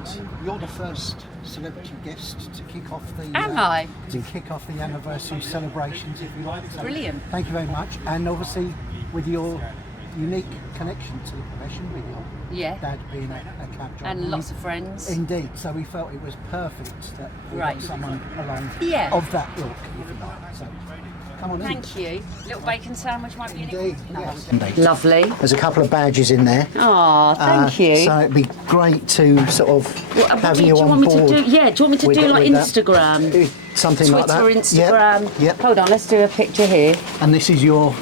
and you're the first celebrity guest to kick off the anniversary celebrations, if you like. So brilliant. Thank you very much, and obviously with your unique connection to the profession, with your dad being a cab driver and lots of friends. Indeed, so we felt it was perfect that we got someone along of that ilk, if you like. So come on in. Thank you. Little bacon sandwich might be Indeed, Indeed. Lovely. There's a couple of badges in there. Oh, thank you. So it'd be great to sort of have you on board. Do you want me to do like Instagram? Something Twitter, like that. Twitter, Instagram. Yep. Hold on, let's do a picture here. And this is your...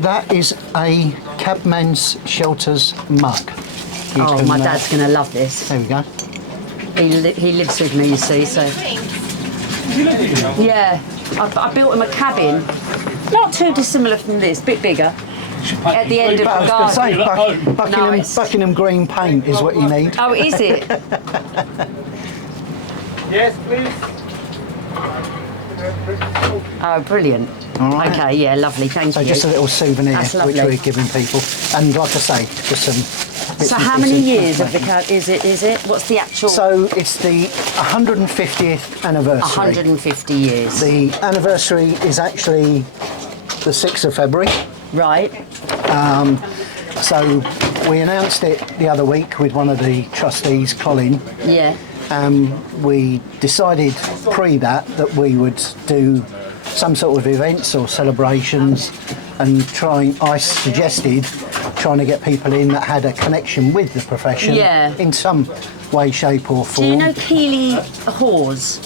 That is a Cabmans Shelters mug. My dad's going to love this. There we go. He lives with me, you see, so... Yeah, I built him a cabin, not too dissimilar from this, bit bigger, at the end of the garden. Buckingham green paint is what you need. Oh, is it? Yes, please. Oh, brilliant. All right. Okay, yeah, lovely, thank you. So just a little souvenir That's which lovely. we're giving people. And like I say, just some... So how many years of the cab is it? What's the actual... So it's the 150th anniversary. 150 years. The anniversary is actually the 6th of February. Right. So we announced it the other week with one of the trustees, Colin. Yeah. We decided that we would do some sort of events or celebrations, and I suggested trying to get people in that had a connection with the profession in some way, shape or form. Do you know Keely Hawes?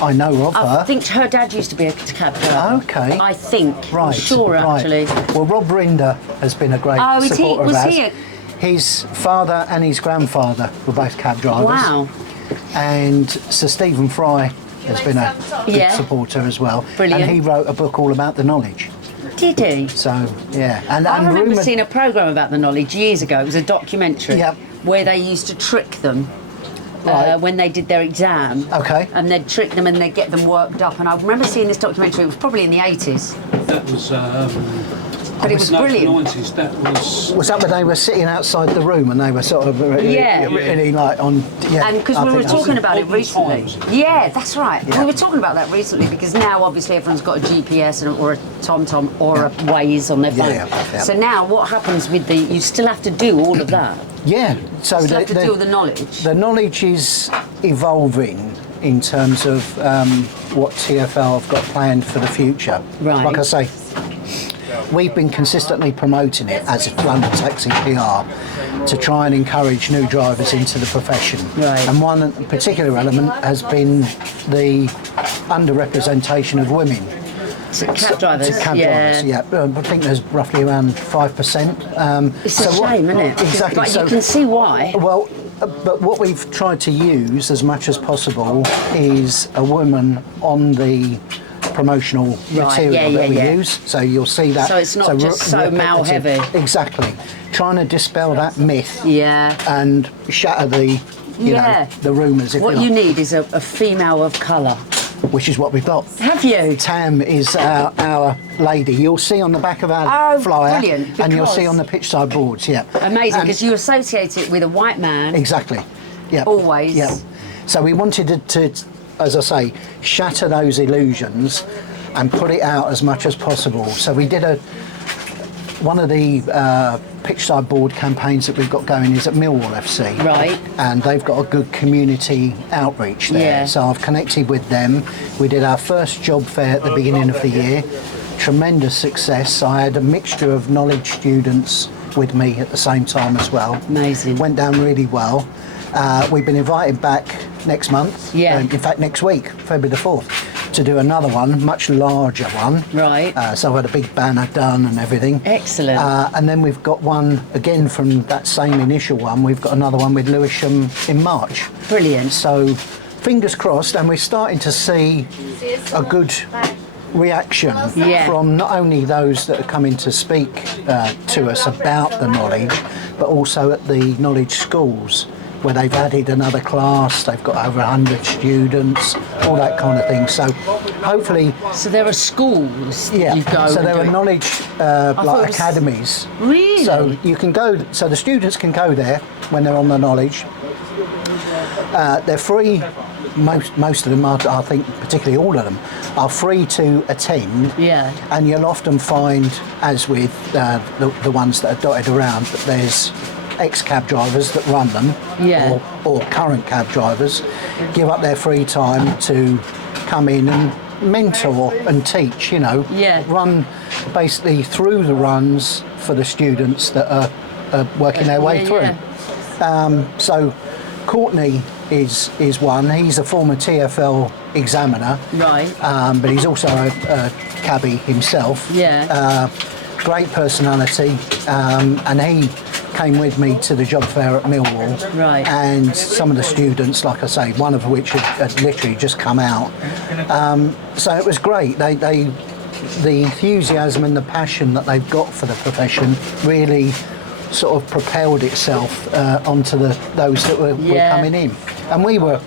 I know of her. I think her dad used to be a cab driver. Okay. I think. Right. I'm sure, actually. Well, Rob Rinder has been a great supporter of ours. His father and his grandfather were both cab drivers. Wow. And Sir Stephen Fry has been a good supporter as well. Brilliant. And he wrote a book all about the knowledge. Did he? So, yeah. I remember seeing a programme about the knowledge years ago. It was a documentary where they used to trick them when they did their exam. Okay. And they'd trick them and they'd get them worked up. And I remember seeing this documentary. It was probably in the 80s. That was... but it was brilliant. 90s, that was... Was that when they were sitting outside the room and they were sort of really like on... Yeah, and because we were talking about it recently. Yeah, that's right. Yeah. We were talking about that recently because now obviously everyone's got a GPS or a TomTom or a Waze on their phone. Yeah. So now what happens with you still have to do all of that. Yeah. So you still have to do all the knowledge. The knowledge is evolving in terms of what TfL have got planned for the future. Right. Like I say, we've been consistently promoting it as London Taxi PR to try and encourage new drivers into the profession. Right. And one particular element has been the underrepresentation of women. Cab drivers. Drivers, yeah. I think there's roughly around 5%. It's a shame, isn't it? Exactly. But you can see why. Well, but what we've tried to use as much as possible is a woman on the promotional material that we use, so you'll see that. So it's not just so male heavy. Exactly, trying to dispel that myth. Yeah. And shatter the the rumours. What you need is a female of colour. Which is what we've got. Have you? Tam is our lady. You'll see on the back of our flyer, brilliant, and you'll see on the pitch side boards. Yeah. Amazing, because you associate it with a white man. Exactly. Yeah. Always. Yeah. So we wanted to, as I say, shatter those illusions and put it out as much as possible. So we did one of the pitch side board campaigns that we've got going is at Millwall FC. Right. And they've got a good community outreach there. Yeah. So I've connected with them. We did our first job fair at the beginning of the year. Tremendous success. I had a mixture of knowledge students with me at the same time as well. Amazing. Went down really well. We've been invited back next month. Yeah. In fact, next week, February the 4th. To do another one, much larger one. Right. So I had a big banner done and everything. Excellent. And then we've got one, again from that same initial one, we've got another one with Lewisham in March. Brilliant. So fingers crossed, and we're starting to see a good reaction from not only those that are coming to speak to us about the knowledge, but also at the knowledge schools, where they've added another class, they've got over 100 students, all that kind of thing. So hopefully... So there are schools you go so there are knowledge academies. Really? So you can go, so the students can go there when they're on the knowledge, They're free. Most of them are, I think, particularly all of them, are free to attend. Yeah. And you'll often find, as with the ones that are dotted around, that there's ex-cab drivers that run them, Yeah. or current cab drivers, give up their free time to come in and mentor and teach, Yeah. run basically through the runs for the students that are working their way through. So Courtney is one. He's a former TfL examiner, Right. but he's also a cabbie himself. Yeah. Great personality, and he came with me to the job fair at Millwall. Right. And some of the students, like I say, one of which had literally just come out. So it was great. The enthusiasm and the passion that they've got for the profession really sort of propelled itself onto those that were coming in. And we were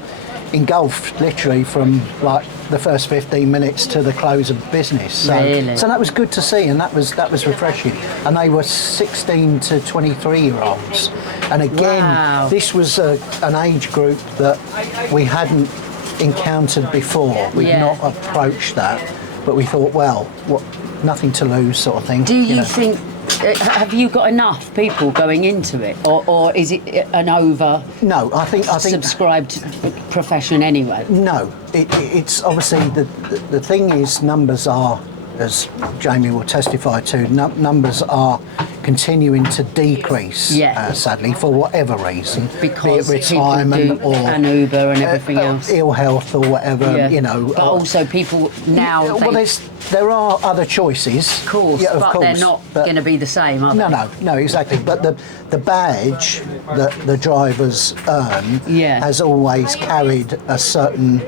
engulfed literally from like the first 15 minutes to the close of business. So, Really? so that was good to see, and that was refreshing. And they were 16 to 23-year-olds. And again, Wow. this was an age group that we hadn't encountered before. We'd not approached that, but we thought, well, nothing to lose sort of thing. Do you think, have you got enough people going into it, or is it an over No, I think subscribed profession anyway? no. It's obviously the thing is, numbers are, as Jamie will testify to, numbers are continuing to decrease. Sadly, for whatever reason, Because be it retirement people do or an Uber and everything else. ill health or whatever. But also people now. There are other choices. Of course, yeah, of but course, they're not going to be the same, are they? No, exactly. But the badge that the drivers earn has always carried a certain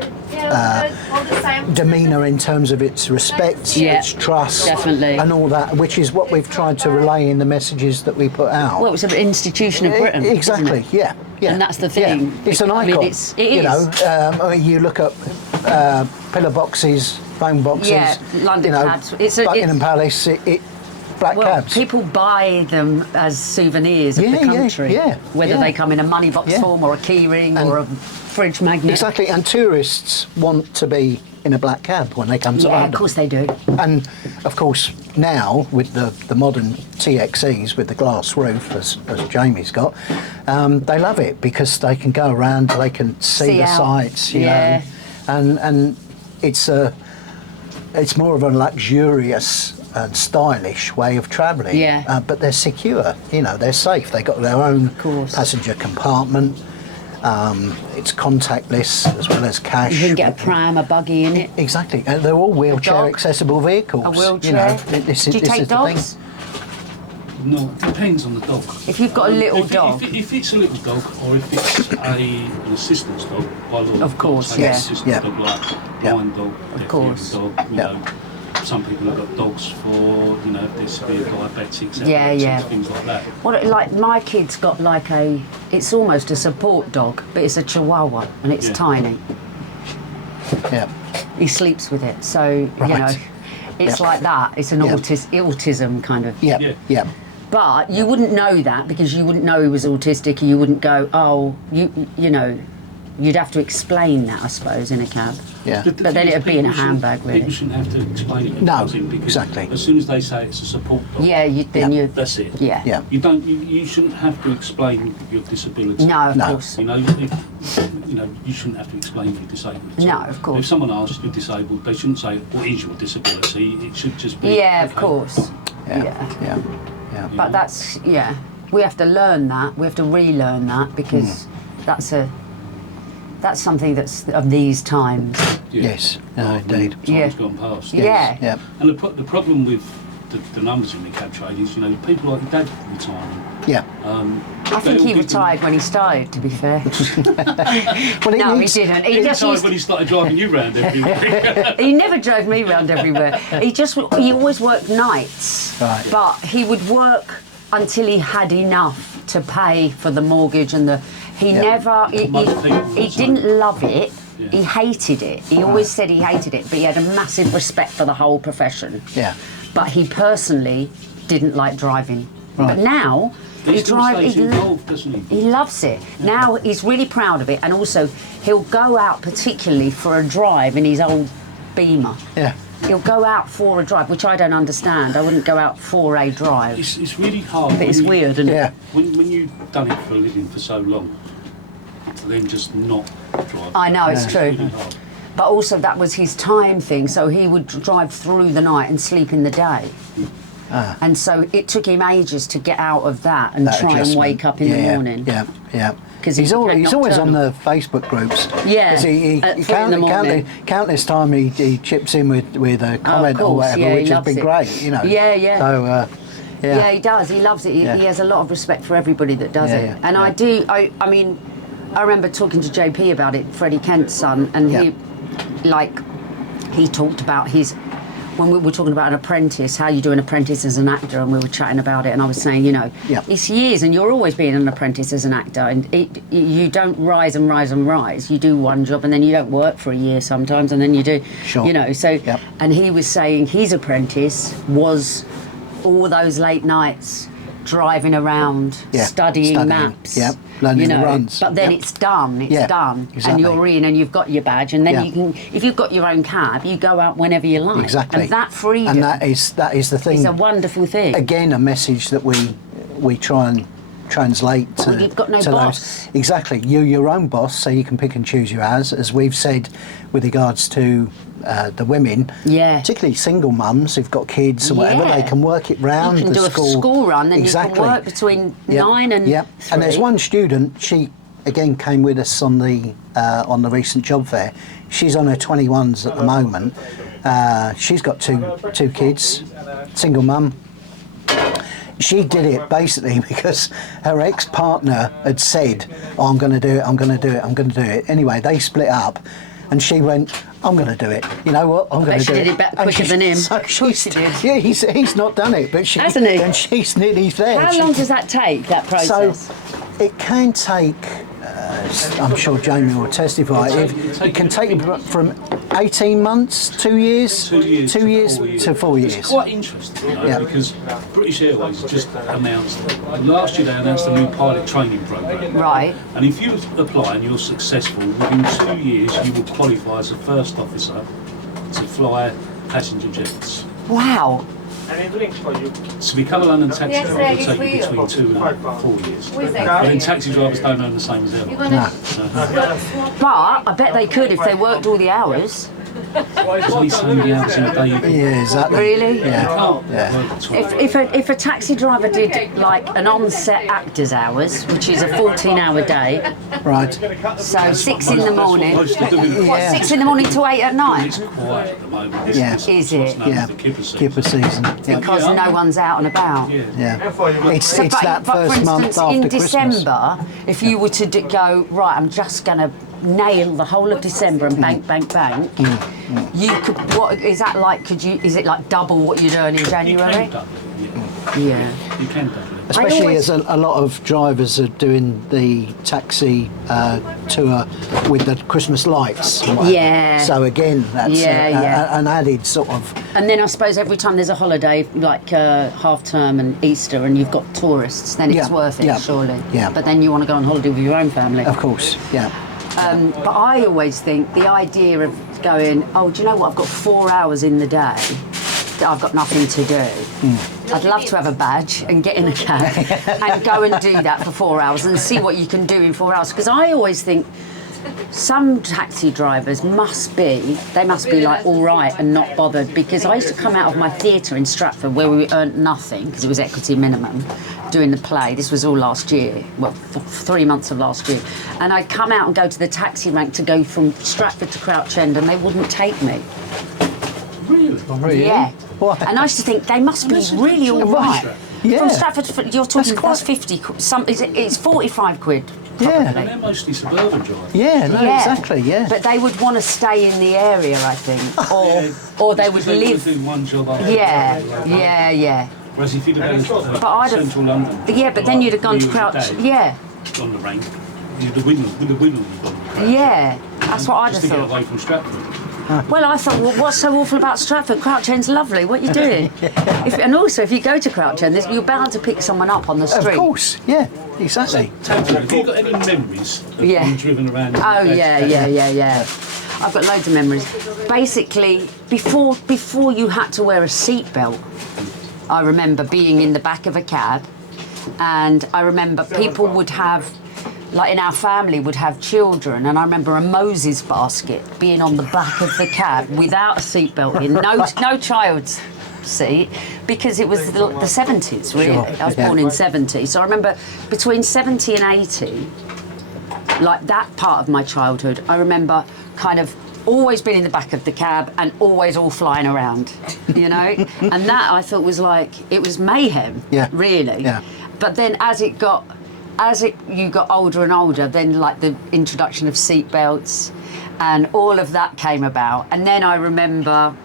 demeanour in terms of its respect, its trust, definitely, and all that, which is what we've tried to relay in the messages that we put out. Well, it's an institution of Britain. Exactly. Isn't it? Yeah. And that's the thing. Yeah. It's an icon. I mean, it is. You look at pillar boxes, phone boxes. London cabs. Buckingham Palace. Black cabs. People buy them as souvenirs of the country. Whether they come in a money box form or a key ring or a fridge magnet. Exactly, and tourists want to be in a black cab when they come to London. Yeah, of course they do. And of course now with the modern TXEs with the glass roof, as Jamie's got, they love it because they can go around, they can see the sights, you know, and it's more of a luxurious and stylish way of travelling. But they're secure, they're safe. They've got their own passenger compartment. It's contactless as well as cash. You can get a pram, a buggy in it. Exactly. They're all wheelchair accessible vehicles. A wheelchair. Do you take dogs? No, it depends on the dog. If you've got a little dog. If it's a little dog, or if it's an assistance dog, by law, of course, assistance dog like blind dog, of course, dog, some people have got dogs for, if they're severe diabetics, things like that. Well, like my kid's got like it's almost a support dog, but it's a Chihuahua and it's tiny. Yeah. He sleeps with it, so it's like that. It's an autism kind of. Yeah. But you wouldn't know that because you wouldn't know he was autistic. You wouldn't go, oh, you'd have to explain that, I suppose, in a cab. Yeah. But then it'd be in a handbag, really. People shouldn't have to explain it. No, because exactly. As soon as they say it's a support dog, that's it. Yeah. You shouldn't have to explain your disability. No, of course. You shouldn't have to explain you're disabled. No, of course. If someone asks you're disabled, they shouldn't say, what is your disability? It should just be... Yeah, of course. Yeah. But that's, we have to learn that. We have to relearn that because that's something that's of these times. Yes, indeed. Time's gone past. Yeah. And the problem with the numbers in the cab trade is, people like your dad retiring. Yeah. I think he retired when he started, to be fair. Well, he didn't. He just retired when he started driving you round everywhere. He never drove me round everywhere. He always worked nights. Right. But he would work until he had enough to pay for the mortgage and he never, he didn't love it. Yeah. He hated it. He always said he hated it, but he had a massive respect for the whole profession. Yeah. But he personally didn't like driving. Right. But now He stays involved, doesn't he? He loves it. Now he's really proud of it, and also he'll go out particularly for a drive in his old Beamer. Yeah. He'll go out for a drive, which I don't understand. I wouldn't go out for a drive. It's really hard. But it's weird, isn't it? When you've done it for a living for so long, to then just not drive. I know, it's true. Really hard. But also that was his time thing, so he would drive through the night and sleep in the day. And so it took him ages to get out of that and try and wake up in the morning. Yeah. Because he's always on the Facebook groups. Yeah, countless time he chips in with a comment or whatever, which has been great, you know. Yeah. So, yeah, he does. He loves it. He has a lot of respect for everybody that does it. And I do. I mean, I remember talking to JP about it, Freddie Kent's son, and he talked about his. When we were talking about an apprentice, how you do an apprentice as an actor, and we were chatting about it, and I was saying, it's years, and you're always being an apprentice as an actor, and you don't rise and rise and rise. You do one job, and then you don't work for a year sometimes, and then you do, and he was saying his apprentice was all those late nights driving around, studying maps, learning the runs. But then it's done, done, exactly. and you're in and you've got your badge, and then you can, if you've got your own cab, you go out whenever you like. Exactly. And that freedom. And that is the thing. It's a wonderful thing. Again, a message that we try and translate to. Well, you've got no boss. Those. Exactly. You're your own boss, so you can pick and choose your hours, as we've said with regards to the women, particularly single mums who've got kids or whatever, they can work it round you can the do school. A school run, then exactly. you can work between 9 and 3. And there's one student, she again came with us on the recent job fair. She's on her 21s at the moment. She's got two kids, single mum. She did it basically because her ex-partner had said, I'm going to do it. Anyway, they split up, and she went, I'm going to do it. You know what? I'm going to do it. She did it better, quicker than him. So she did. Yeah, he's not done it, but hasn't he? And she's nearly there. How long does that take, that process? So it can take, I'm sure Jamie will testify, it can take from 18 months, 2 years, 2 years to 4 years. It's quite interesting, because British Airways just announced, last year they announced a new pilot training programme. Right. And if you apply and you're successful, within 2 years you will qualify as a first officer to fly passenger jets. Wow. To become a London taxi driver will take you between 2 and 4 years. But then taxi drivers don't earn the same as ever. But I bet they could if they worked all the hours. There's only so many hours in a day. Yeah, exactly. Really? Yeah. If a taxi driver did like an on-set actor's hours, which is a 14-hour day. Right. So 6 in the morning. What, 6 in the morning to 8 at night? It's quiet at the moment. Is it? Yeah. Kipper season. Because no one's out and about. Yeah. It's that first month after in Christmas. December, if you were to go, right, I'm just going to nail the whole of December and bank, you could, what is that like? Is it like double what you'd earn in January? You can double it, You can double it. Especially as a lot of drivers are doing the taxi tour with the Christmas lights. Yeah. So again, that's an added sort of. And then I suppose every time there's a holiday, like half term and Easter, and you've got tourists, then it's worth it, surely. Yeah. But then you want to go on holiday with your own family. Of course, yeah. But I always think the idea of going, oh, do you know what? I've got 4 hours in the day that I've got nothing to do. I'd love to have a badge and get in a cab and go and do that for 4 hours and see what you can do in 4 hours. Because I always think some taxi drivers must be like all right and not bothered, because I used to come out of my theatre in Stratford where we earned nothing because it was equity minimum doing the play. This was all last year, well, 3 months of last year, and I'd come out and go to the taxi rank to go from Stratford to Crouch End, and they wouldn't take me. Really? Oh, really? Yeah. Why? And I used to think they must be really all right. Yeah. From Stratford, you're talking that's 50. It's 45 quid. Probably. And they're mostly suburban drivers. Yeah, exactly, yeah. But they would want to stay in the area, I think, or they would live. Do one job after Yeah. Whereas if you'd have gone to central London, but then you'd have gone to Crouch. On the rank, with the Winnell you've gone. Yeah, that's what I'd have just to get thought. away from Stratford. Well, I thought, well, what's so awful about Stratford? Crouch End's lovely. What are you doing? And also, if you go to Crouch End, you're bound to pick someone up on the street. Of course, yeah, exactly. Tamsin, have you got any memories of being driven around? Oh, yeah. I've got loads of memories. Basically, before you had to wear a seatbelt, I remember being in the back of a cab, and I remember people would have, like in our family, would have children, and I remember a Moses basket being on the back of the cab without a seatbelt in, no child's seat, because it was the 70s, really. Sure. I was born in 70, so I remember between 70 and 80, like that part of my childhood, I remember kind of always been in the back of the cab and always all flying around, you know? And that I thought was like, it was mayhem, really. Yeah. But then as you got older and older, then like the introduction of seatbelts and all of that came about. And then I remember,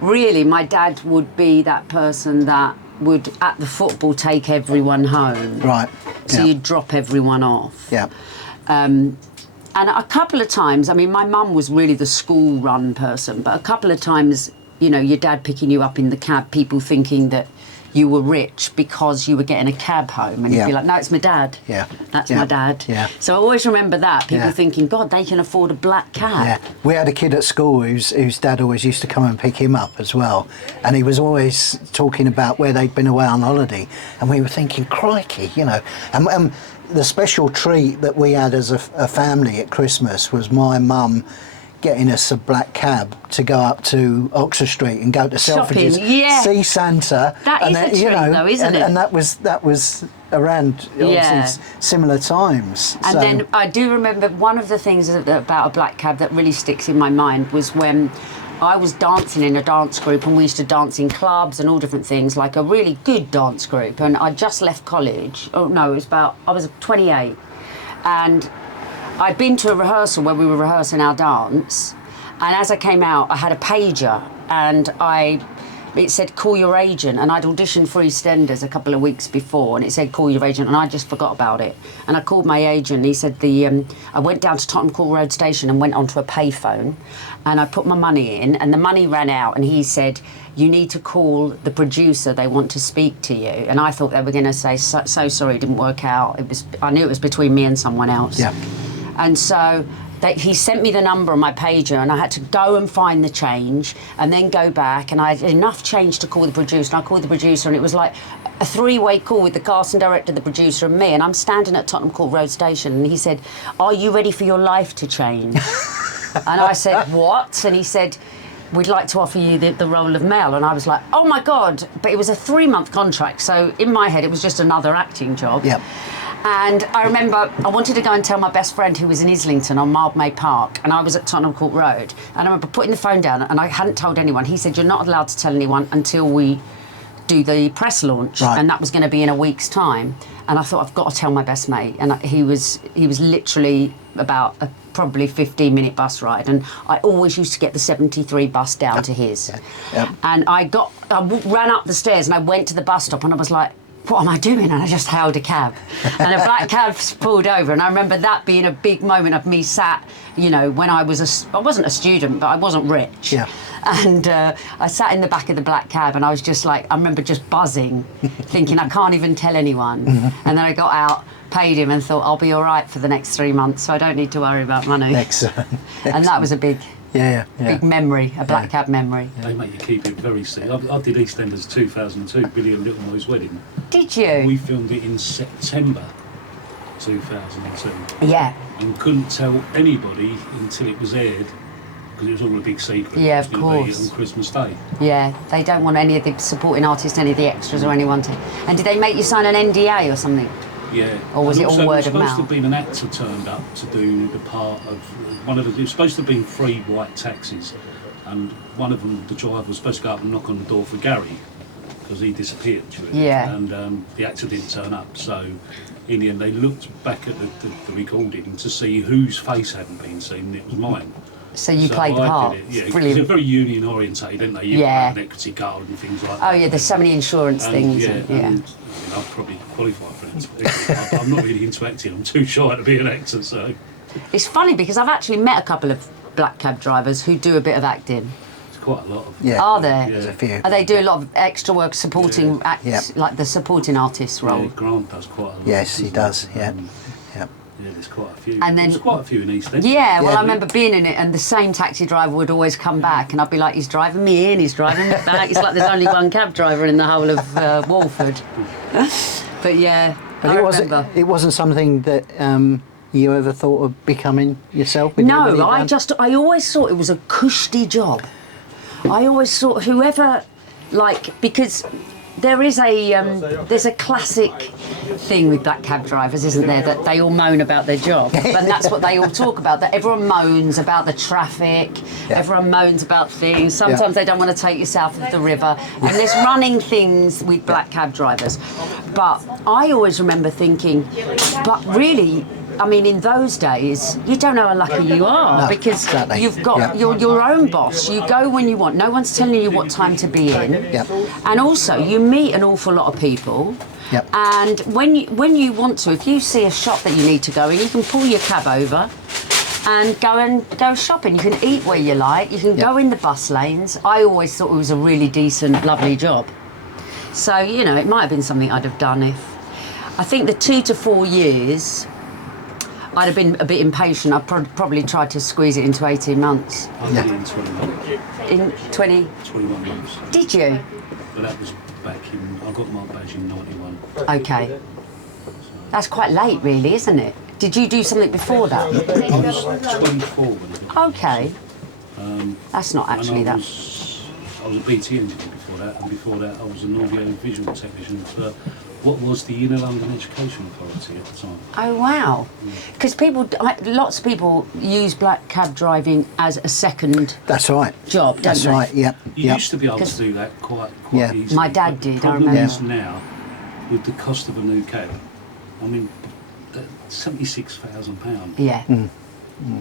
really, my dad would be that person that would, at the football, take everyone home. Right. So you'd drop everyone off. Yeah. And a couple of times, I mean, my mum was really the school-run person, but a couple of times, you know, your dad picking you up in the cab, people thinking that you were rich because you were getting a cab home, and you'd be like, no, it's my dad. Yeah. That's my dad. Yeah. So I always remember that, people thinking, God, they can afford a black cab. Yeah. We had a kid at school whose dad always used to come and pick him up as well, and he was always talking about where they'd been away on holiday, and we were thinking, crikey, you know. And the special treat that we had as a family at Christmas was my mum getting us a black cab to go up to Oxford Street and go to Selfridges, see Santa. That is a treat, though, isn't it? And that was around similar times. And then I do remember one of the things about a black cab that really sticks in my mind was when I was dancing in a dance group, and we used to dance in clubs and all different things, like a really good dance group. And I just left college. Oh no, I was 28, and I'd been to a rehearsal where we were rehearsing our dance. And as I came out, I had a pager, and it said call your agent, and I'd auditioned for EastEnders a couple of weeks before, and it said call your agent, and I just forgot about it. And I called my agent, and he said I went down to Tottenham Court Road Station and went onto a payphone, and I put my money in, and the money ran out, and he said, you need to call the producer, they want to speak to you. And I thought they were going to say, so sorry, it didn't work out. I knew it was between me and someone else. Yeah. And so he sent me the number on my pager, and I had to go and find the change and then go back, and I had enough change to call the producer, and I called the producer, and it was like a three-way call with the casting director, the producer and me, and I'm standing at Tottenham Court Road Station, and he said, are you ready for your life to change? And I said, what? And he said, we'd like to offer you the role of Mel. And I was like, oh my God. But it was a 3-month contract, so in my head it was just another acting job. Yep. And I remember I wanted to go and tell my best friend who was in Islington on Mildmay Park, and I was at Tottenham Court Road. And I remember putting the phone down, and I hadn't told anyone. He said, you're not allowed to tell anyone until we do the press launch. Right. And that was going to be in a week's time. And I thought, I've got to tell my best mate. And he was literally about a probably 15-minute bus ride, and I always used to get the 73 bus down to his. Yep. And I ran up the stairs, and I went to the bus stop, and I was like, what am I doing? And I just hailed a cab, and a black cab pulled over. And I remember that being a big moment of me sat, you know, when I wasn't a student, but I wasn't rich. Yeah. And I sat in the back of the black cab, and I was just like, I remember just buzzing, thinking I can't even tell anyone. Mm-hmm. And then I got out, paid him, and thought I'll be all right for the next 3 months, so I don't need to worry about money. Excellent. And that was a big big memory, a black cab memory. They make you keep it very serious. I did EastEnders 2002, Billy and Little Mo's wedding. Did you? We filmed it in September 2002. Yeah. And couldn't tell anybody until it was aired, because it was all a big secret. Yeah, of course. On Christmas Day. Yeah, they don't want any of the supporting artists, any of the extras or anyone to... And did they make you sign an NDA or something? Yeah. Or was it all word of mouth? It was supposed to have been an actor turned up to do the part of it was supposed to have been 3 white taxis, and one of them, the driver, was supposed to go up and knock on the door for Gary, because he disappeared during it. And the actor didn't turn up, so in the end they looked back at the recording to see whose face hadn't been seen, and it was mine. So you played the part. Yeah, brilliant. They're very union orientated, didn't they? You had an equity card and things like that. Oh yeah, there's so many insurance things. And I'll probably qualify for it. I'm not really into acting. I'm too shy to be an actor. So it's funny because I've actually met a couple of black cab drivers who do a bit of acting? There's quite a lot of. Yeah. Are there? There's a few. Are they do a lot of extra work supporting acts, like the supporting artist role? Yeah, Grant does quite a lot. Yes, he does. Yeah. Yeah. Yeah, there's quite a few. And then- there's quite a few in Eastenders. Yeah, well, Yeah. I remember being in it, and the same taxi driver would always come back, and I'd be like, he's driving me in, he's driving me back. It's like there's only one cab driver in the whole of Walford. But yeah, But I remember. it wasn't something that you ever thought of becoming yourself? When you were No, really young? I always thought it was a cushy job. I always thought whoever, because there is there's a classic thing with black cab drivers, isn't there, that they all moan about their job, and that's what they all talk about. That everyone moans about the traffic, everyone moans about things. Sometimes they don't want to take you south of the river, and there's running things with black cab drivers. But I always remember thinking, but really, I mean, in those days, you don't know how lucky you are, No, because exactly. you've got you're your own boss. You go when you want. No one's telling you what time to be in. Yep. And also, you meet an awful lot of people. Yep. And when you want to, if you see a shop that you need to go in, you can pull your cab over and go shopping. You can eat where you like. You can go in the bus lanes. I always thought it was a really decent, lovely job. So, you know, it might have been something I'd have done if... I think the 2 to 4 years... I'd have been a bit impatient. I'd probably tried to squeeze it into 18 months. I did it in 21. In 21 months. Did you? But that was back in, I got my badge in 91. Okay. That's quite late, really, isn't it? Did you do something before that? I was 24 when I got Okay. That's not actually and that. I was a BT engineer before that, and before that I was an audio visual technician for what was the Inner London Education Authority at the time. Oh, wow. Because lots of people use black cab driving as a second That's right. job, don't That's they? right. Yep. You Yep. used to be able to do that quite easily. My dad but did, I The problem remember. is now, with the cost of a new cab, I mean, £76,000. Yeah.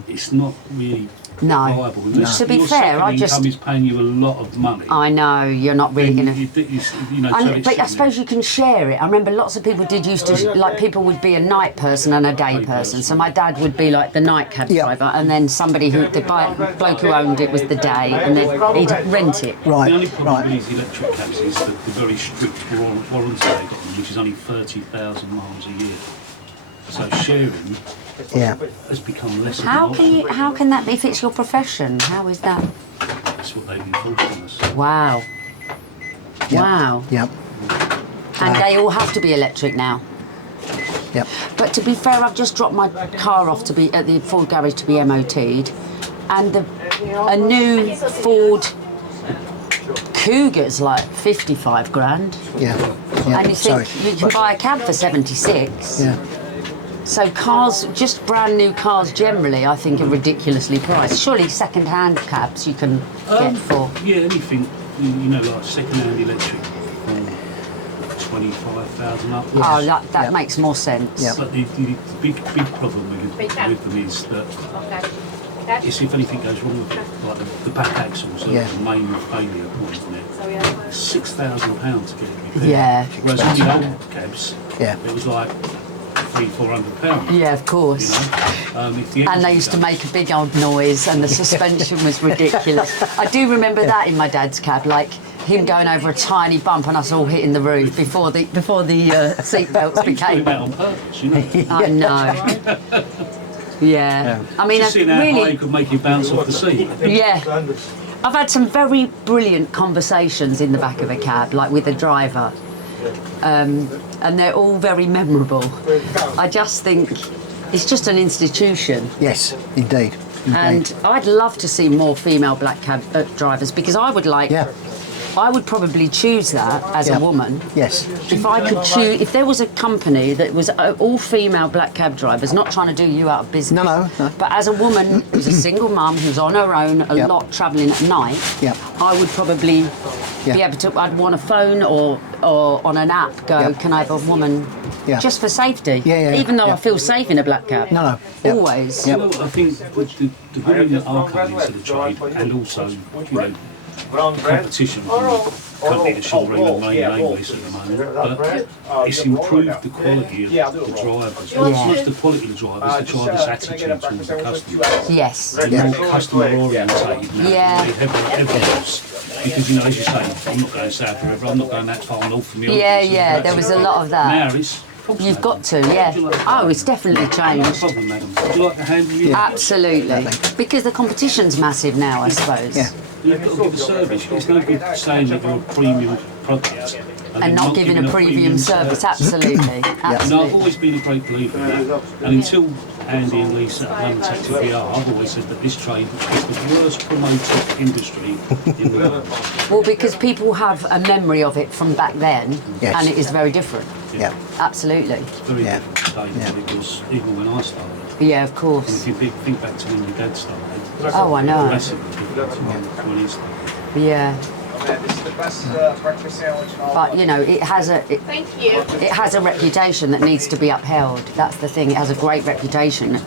It's not really No. viable. Unless To be your fair, second income is paying you a lot of money. I know, you're not really then going to... you know, so it's But I suppose you can share it. I remember lots of people did used to, like, people would be a night person and a day person. So my dad would be like the night cab driver, and then somebody the bloke who owned it was the day, and then he'd rent it. Right. The only problem Right. with these electric cabs is the very strict warranty they got on them, which is only 30,000 miles a year. So sharing Yeah. has become less of an option. How can that be if it's your profession? How is that? That's what they've enforced on us. Wow. Yep. Wow. Yep. And they all have to be electric now. Yep. But to be fair, I've just dropped my car off to be at the Ford garage to be MOT'd, and a new Ford Cougar's like 55 grand. Yeah. Yeah. And you think you can buy a cab for 76. Yeah. So cars, just brand new cars generally, I think are ridiculously priced. Surely second-hand cabs you can get for... Yeah, anything, you know, like second-hand electric from 25,000 up. Oh, that makes more sense. Yeah. But the big problem with them is that it's if anything goes wrong with it, like the back axles, the main failure point on it, £6,000 to get it repaired. Yeah. Whereas on the old cabs, Yeah. it was like £300-400. Yeah, of course. You know? If the And they engine used to goes- make a big old noise, and the suspension was ridiculous. I do remember that in my dad's cab, like him going over a tiny bump and us all hitting the roof before the seatbelts He's doing became. that on purpose, you know. I know. Yeah. I mean, Just seeing how high really. you could make you bounce off the seat. Yeah. I've had some very brilliant conversations in the back of a cab, like with the driver. And they're all very memorable. I just think it's just an institution. Yes. Indeed. And I'd love to see more female black cab drivers, because I would like... Yeah. I would probably choose that as a woman. Yes. If I could choose, if there was a company that was all female black cab drivers, not trying to do you out of business. No. But as a woman who's a single mum who's on her own a lot travelling at night, I would probably be able to. I'd want a phone or on an app go. Can I have a woman? Just for safety. Even though I feel safe in a black cab. No. Always. You know, I think the women that are coming into the trade, and also, you know, competition from a company that shall remain nameless at the moment, but it's improved the quality of the drivers. Not so much the quality of the driver's attitude towards the customers. Yes. They're more customer orientated now Yeah. than they ever was. Because, you know, as you say, I'm not going south of the river, I'm not going that far north from the Yeah, there was a lot of that. Now it's... You've got to, yeah. Oh, it's definitely changed. No problem, madam. Would you like to handle you? Absolutely. Because the competition's massive now, I suppose. Yeah. You've got to give a service. It's no good saying that you're a premium product And not giving a premium service, absolutely. And I've always been a great believer in that. And until Andy and Lisa at Unprotected VR, I've always said that this trade is the worst promoted industry in the world. Well, because people have a memory of it from back then, Yes. and it is very different. Yeah. Absolutely. Very different today than it was even when I started. Yeah, of And course. if you think back to when your dad started, Oh, I know. massively different to when he started. Yeah. This is the best breakfast sandwich in all But you know, it has a reputation that needs to be upheld. That's the thing. It has a great reputation of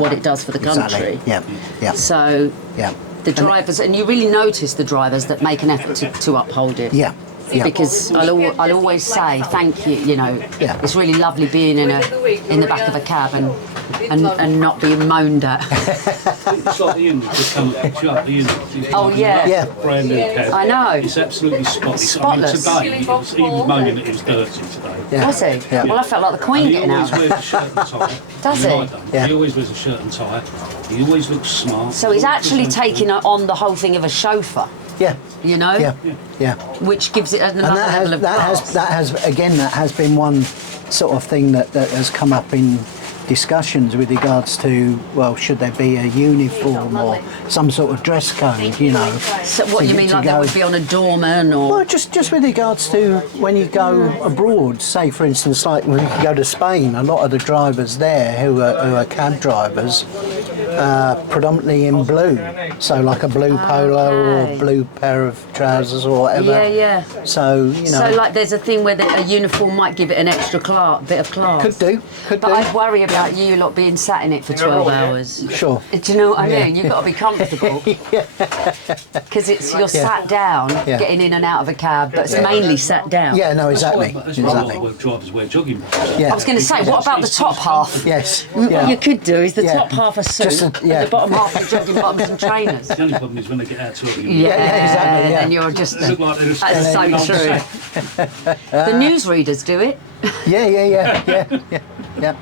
what it does for the country. Yeah. So Yeah. the drivers, and you really notice the drivers that make an effort to uphold it. Yeah. Yeah. Because I'll always say thank you. You know, Yeah. it's really lovely being in the back of a cab and not being moaned at. It's like the inn, just come and pick you up, the inn. Oh yeah. Yeah. Brand new cab. I know. It's absolutely spotless. Spotless. I mean, today, he was moaning that it was dirty today. Yeah. Was he? Yeah. Well, I felt like the Queen And he getting always out. wears a shirt and tie. Does I he? don't. Yeah. He always wears a shirt and tie. He always looks smart. So he's actually taking on the whole thing of a chauffeur. Yeah. You know. Yeah. Which gives it another And level of class. that has been one sort of thing that has come up in discussions with regards to, well, should there be a uniform or some sort of dress code, you know? So what you mean, like that would be on a doorman or? Well, just with regards to when you go abroad, say for instance, like when you go to Spain, a lot of the drivers there who are cab drivers, predominantly in blue, so like a blue polo or blue pair of trousers or whatever. Yeah. So you know, So like, there's a thing where a uniform might give it an extra bit of class. could do. But I'd worry about you lot being sat in it for 12 hours. Sure. Do you know what I mean? You've got to be comfortable. Because you're sat down, getting in and out of a cab, but it's mainly sat down. Yeah, no, exactly. That's why a lot of drivers wear jogging boots. Yeah. I was going to say, what about the top half? Yes. What you could do is the Yeah. top half a suit, Just a- yeah. and the bottom half are jogging bottoms and trainers. The only problem is when they get out to it. Yeah, exactly, yeah. And you're just. Look like they're That's so true. The newsreaders do it. Yeah.